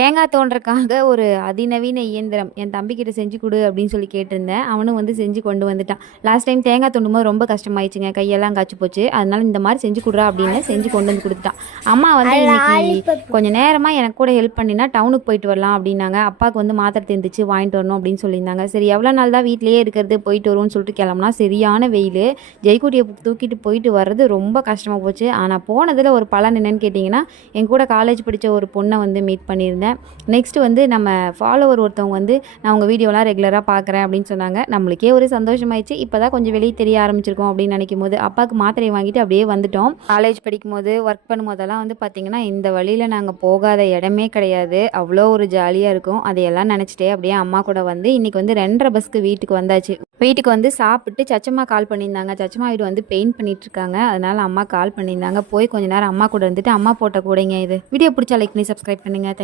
தேங்காய் தோண்டுறதுக்காக ஒரு அதிநவீன இயந்திரம் என் தம்பிக்கிட்ட செஞ்சு கொடு அப்படின்னு சொல்லி கேட்டிருந்தேன். அவனும் வந்து செஞ்சு கொண்டு வந்துட்டான். லாஸ்ட் டைம் தேங்காய் தோண்டும்போது ரொம்ப கஷ்டமாயிடுச்சுங்க. கையெல்லாம் காய்ச்சி போச்சு. அதனால இந்த மாதிரி செஞ்சு கொடுறா அப்படின்னு செஞ்சு கொண்டு வந்து கொடுத்துட்டான். அம்மா வந்து இன்னைக்கு கொஞ்சம் நேரமாக எனக்கு கூட ஹெல்ப் பண்ணினா டவுனுக்கு போயிட்டு வரலாம் அப்படின்னாங்க. அப்பாவுக்கு வந்து மாத்திரை தந்துச்சு வாங்கிட்டு வரணும் அப்படின்னு சொல்லியிருந்தாங்க. சரி எவ்வளோ நாள் தான் வீட்டிலேயே இருக்கிறது, போயிட்டு வருவோம்னு சொல்லிட்டு கிளம்புனா சரியான வெயில். ஜெய்குட்டியை தூக்கிட்டு போயிட்டு வர்றது ரொம்ப கஷ்டமாக போச்சு. ஆனால் போனதில் ஒரு பலன் என்னன்னு கேட்டிங்கன்னா, என் கூட காலேஜ் படித்த ஒரு பொண்ணை வந்து மீட் பண்ணியிருந்தேன். நெக்ஸ்ட்டு வந்து நம்ம ஃபாலோவர் ஒருத்தவங்க வந்து நான் உங்கள் வீடியோலாம் ரெகுலராக பார்க்குறேன் அப்படின்னு சொன்னாங்க. நம்மளுக்கே ஒரு சந்தோஷமாயிடுச்சு. இப்போ தான் கொஞ்சம் வெளியே தெரிய ஆரம்பிச்சிருக்கோம் அப்படின்னு நினைக்கும் போது அப்பாவுக்கு மாத்திரையை வாங்கிட்டு அப்படியே வந்துட்டோம். காலேஜ் படிக்கும்போது ஒர்க் பண்ணும்போதெல்லாம் வந்து பார்த்திங்கன்னா இந்த வழியில் நாங்கள் போகாத இடமே கிடையாது. அவ்வளோ ஒரு ஜாலியாக இருக்கும். அதையெல்லாம் நினச்சிட்டே அப்படியே அம்மா கூட வந்து இன்றைக்கி வந்து 2:30 பஸ்க்கு வீட்டுக்கு வந்தாச்சு. வீட்டுக்கு வந்து சாப்பிட்டு சச்சம்மா கால் பண்ணியிருந்தாங்க. சச்சம்மா வீடு வந்து பெயிண்ட் பண்ணிகிட்ருக்காங்க. அதனால் அம்மா கால் பண்ணியிருந்தாங்க. போய் கொஞ்சம் நேரம் அம்மா கூட இருந்துட்டு அம்மா போட்ட கூடைங்க இது. வீடியோ பிடிச்சா லைக் பண்ணி சப்ஸ்கிரைப் பண்ணுங்கள்.